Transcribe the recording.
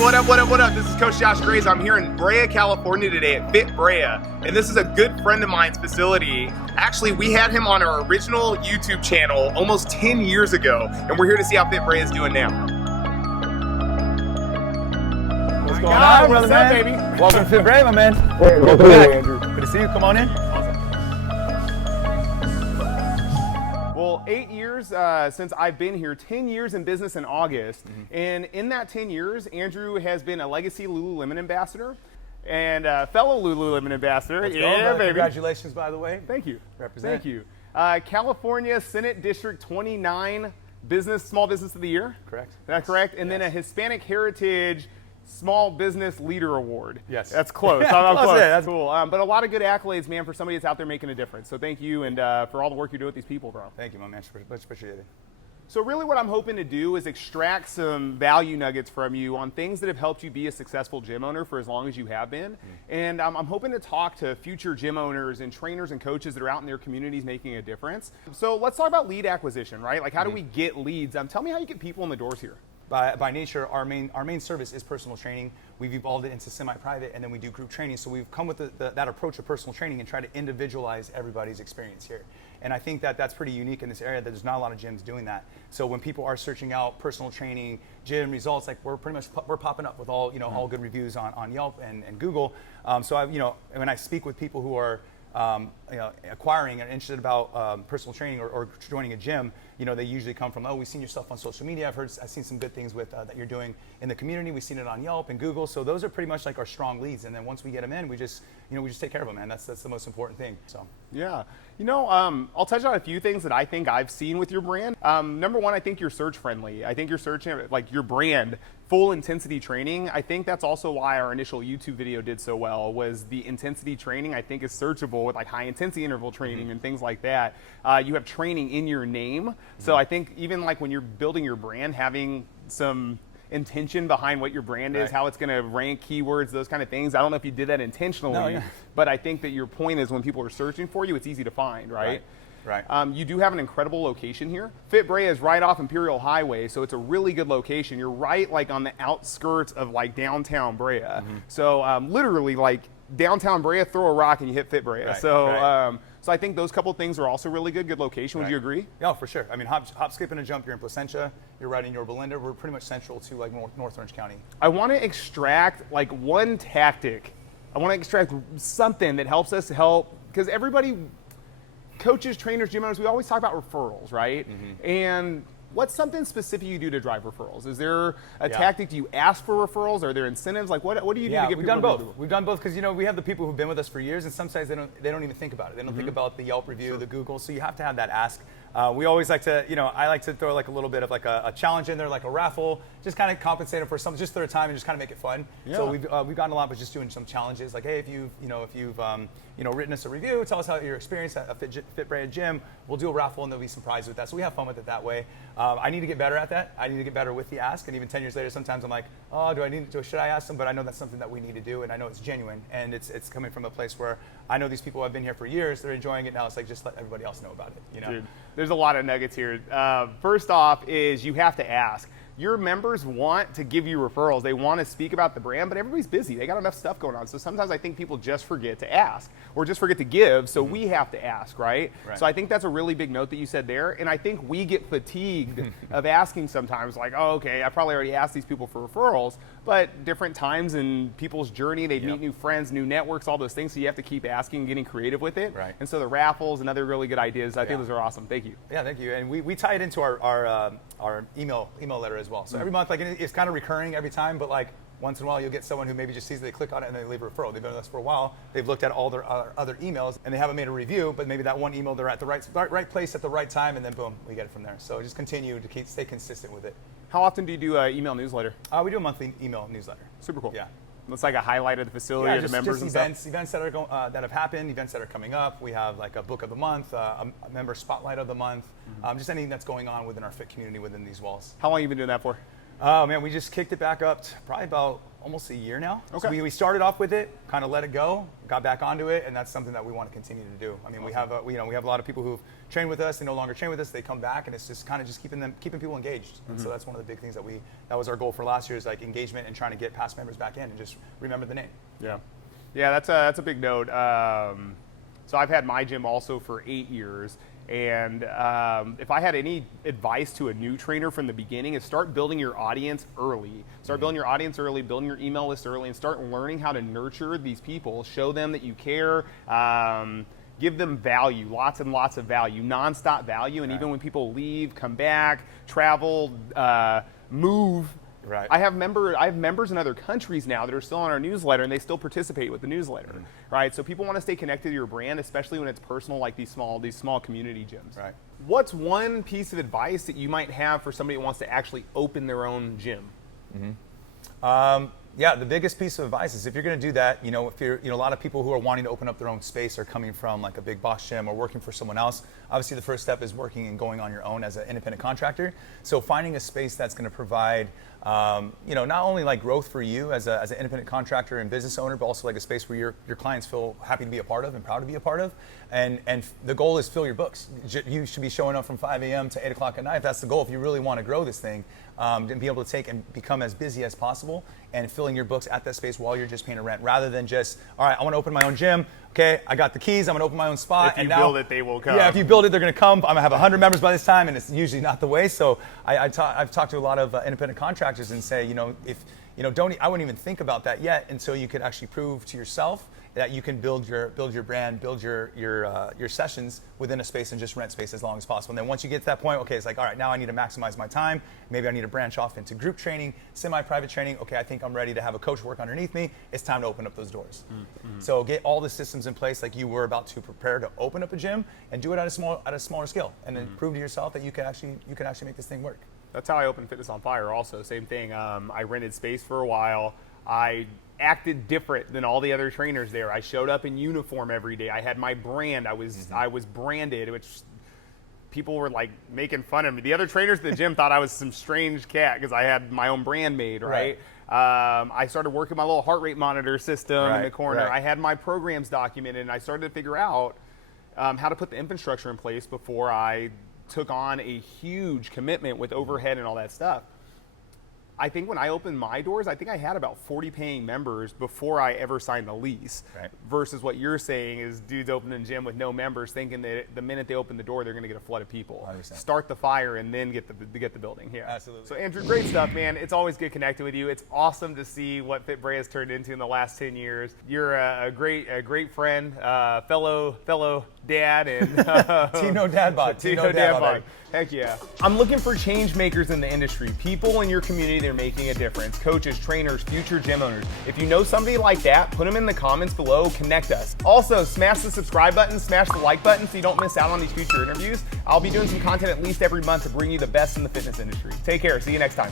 what up, what up, what up? This is Coach Josh Graves. I'm here in Brea, California today at FIT Brea, and this is a good friend of mine's facility. Actually, we had him on our original YouTube channel almost 10 years ago, and we're here to see how FIT Brea is doing now. What's going on, brother, man? Baby? Welcome to FIT Brea, my man. Welcome back, Andrew. Good to see you. Come on in. Well, 8 years since I've been here, 10 years in business in August. And in that 10 years, Andrew has been a legacy Lululemon Ambassador and a fellow Lululemon Ambassador. Yeah, baby. Congratulations, by the way. Thank you. Represent. Thank you. California Senate District 29 Small Business of the Year. Correct. Is that correct? And then a Hispanic Heritage Small Business Leader Award. Yes. That's close. I'm close. Yeah, that's cool. But a lot of good accolades, man, for somebody that's out there making a difference. So thank you, and for all the work you do with these people, bro. Thank you, my man. Much appreciated. So really what I'm hoping to do is extract some value nuggets from you on things that have helped you be a successful gym owner for as long as you have been. And I'm hoping to talk to future gym owners and trainers and coaches that are out in their communities making a difference. So let's talk about lead acquisition, right? Like how do we get leads? Tell me how you get people in the doors here. By nature, our main service is personal training. We've evolved it into semi-private, and then we do group training. So we've come with that approach of personal training and try to individualize everybody's experience here. And I think that that's pretty unique in this area, that there's not a lot of gyms doing that. So when people are searching out personal training, gym results, like we're popping up with all all good reviews on Yelp and Google. So when I speak with people who are acquiring and interested about personal training or joining a gym, they usually come from, we've seen your stuff on social media. I've seen some good things with that you're doing in the community. We've seen it on Yelp and Google. So those are pretty much like our strong leads. And then once we get them in, we just take care of them, man. That's the most important thing. So yeah, I'll touch on a few things that I think I've seen with your brand. Number one, I think you're search friendly. I think you're searching like your brand. Full intensity training. I think that's also why our initial YouTube video did so well, was the intensity training I think is searchable with like high intensity interval training and things like that. You have training in your name. So I think even like when you're building your brand, having some intention behind what your brand is, how it's going to rank keywords, those kind of things. I don't know if you did that intentionally, but I think that your point is when people are searching for you, it's easy to find, right? Right. You do have an incredible location here. FIT Brea is right off Imperial Highway, so it's a really good location. You're right like on the outskirts of like downtown Brea. So literally like downtown Brea, throw a rock and you hit FIT Brea. Right. So so I think those couple things are also really good location. Would you agree? Yeah, for sure. I mean, hop, skip, and a jump. You're in Placentia. You're right in Yorba Linda. We're pretty much central to like North Orange County. I want to extract like one tactic. I want to extract something that helps us because everybody, coaches, trainers, gym owners, we always talk about referrals, right? And what's something specific you do to drive referrals? Is there a tactic? Do you ask for referrals? Are there incentives? Like what do you do to get people? We've done both. We've done both because we have the people who've been with us for years, and sometimes they don't even think about it. They don't think about the Yelp review, the Google. So you have to have that ask. We always like to, I like to throw like a little bit of like a challenge in there, like a raffle, just kind of compensate them for some, just their time and just kind of make it fun. Yeah. So we've gotten a lot by just doing some challenges, like, hey, if you've written us a review, tell us how your experience at a FIT Brea gym. We'll do a raffle and there'll be some prizes with that. So we have fun with it that way. I need to get better at that. I need to get better with the ask. And even 10 years later, sometimes I'm like, should I ask them? But I know that's something that we need to do, and I know it's genuine, and it's coming from a place where I know these people have been here for years. They're enjoying it now. It's like just let everybody else know about it. Dude, there's a lot of nuggets here. First off is you have to ask. Your members want to give you referrals. They want to speak about the brand, but everybody's busy. They got enough stuff going on. So sometimes I think people just forget to ask or just forget to give. So we have to ask, right? So I think that's a really big note that you said there. And I think we get fatigued of asking sometimes like, oh, okay, I probably already asked these people for referrals, but different times in people's journey, they meet new friends, new networks, all those things. So you have to keep asking, getting creative with it. And so the raffles and other really good ideas, I think those are awesome. Thank you. Yeah, thank you. And we tie it into our email letter as well. So every month, like it's kind of recurring every time, but like once in a while you'll get someone who maybe just sees it, they click on it and they leave a referral. They've been with us for a while. They've looked at all their other emails and they haven't made a review, but maybe that one email they're at the right place at the right time, and then boom, we get it from there. So just continue to stay consistent with it. How often do you do an email newsletter? We do a monthly email newsletter. Super cool. Yeah. It's like a highlight of the facility or the members just and events that are that have happened, events that are coming up. We have like a book of the month, a member spotlight of the month, just anything that's going on within our FIT community within these walls. How long have you been doing that for? Oh man, we just kicked it back up probably about almost a year now. Okay. So we started off with it, kind of let it go, got back onto it, and that's something that we want to continue to do. I mean, we have we have a lot of people who've trained with us, they no longer train with us, they come back, and it's just kind of just keeping people engaged. And so that's one of the big things that was our goal for last year, is like engagement and trying to get past members back in and just remember the name. Yeah, that's a big note. So I've had my gym also for 8 years. And if I had any advice to a new trainer from the beginning, is start building your audience early. Start building your audience early, building your email list early, and start learning how to nurture these people. Show them that you care. Give them value, lots and lots of value, nonstop value. And even when people leave, come back, travel, move. Right. I have members in other countries now that are still on our newsletter, and they still participate with the newsletter, right? So people want to stay connected to your brand, especially when it's personal, like these small community gyms. Right. What's one piece of advice that you might have for somebody who wants to actually open their own gym? Yeah, the biggest piece of advice is if you're going to do that, if you're, a lot of people who are wanting to open up their own space are coming from like a big box gym or working for someone else. Obviously, the first step is working and going on your own as an independent contractor. So finding a space that's going to provide, not only like growth for you as an independent contractor and business owner, but also like a space where your clients feel happy to be a part of and proud to be a part of. And the goal is fill your books. You should be showing up from 5 a.m. to 8 o'clock at night. That's the goal. If you really want to grow this thing, and be able to take and become as busy as possible and filling your books at that space while you're just paying a rent, rather than just, all right, I want to open my own gym. Okay, I got the keys. I'm going to open my own spot. If you build it, they will come. Yeah, if you build it, they're going to come. I'm going to have 100 members by this time, and it's usually not the way. So I've talked to a lot of independent contractors and say, I wouldn't even think about that yet until you could actually prove to yourself that you can build your brand, build your sessions within a space and just rent space as long as possible. And then once you get to that point, okay, it's like, all right, now I need to maximize my time. Maybe I need to branch off into group training, semi-private training. Okay, I think I'm ready to have a coach work underneath me. It's time to open up those doors. So get all the systems in place like you were about to prepare to open up a gym, and do it at a smaller scale, and then prove to yourself that you can actually make this thing work. That's how I opened Fitness on Fire also. Same thing. I rented space for a while. I acted different than all the other trainers there. I showed up in uniform every day. I had my brand. I was branded, which people were like making fun of me. The other trainers at the gym thought I was some strange cat because I had my own brand made, right? I started working my little heart rate monitor system in the corner. I had my programs documented, and I started to figure out how to put the infrastructure in place before I took on a huge commitment with overhead and all that stuff. I think when I opened my doors, I think I had about 40 paying members before I ever signed the lease. Versus what you're saying is dudes opening a gym with no members, thinking that the minute they open the door, they're going to get a flood of people. 100%. Start the fire and then get the building here. Absolutely. So Andrew, great stuff, man. It's always good connecting with you. It's awesome to see what FIT Brea has turned into in the last 10 years. You're a great friend, fellow dad, and Team No Dad Bod. Team No Dad Bod. Heck yeah. I'm looking for change makers in the industry, people in your community that are making a difference, coaches, trainers, future gym owners. If you know somebody like that, put them in the comments below, connect us. Also, smash the subscribe button, smash the like button so you don't miss out on these future interviews. I'll be doing some content at least every month to bring you the best in the fitness industry. Take care. See you next time.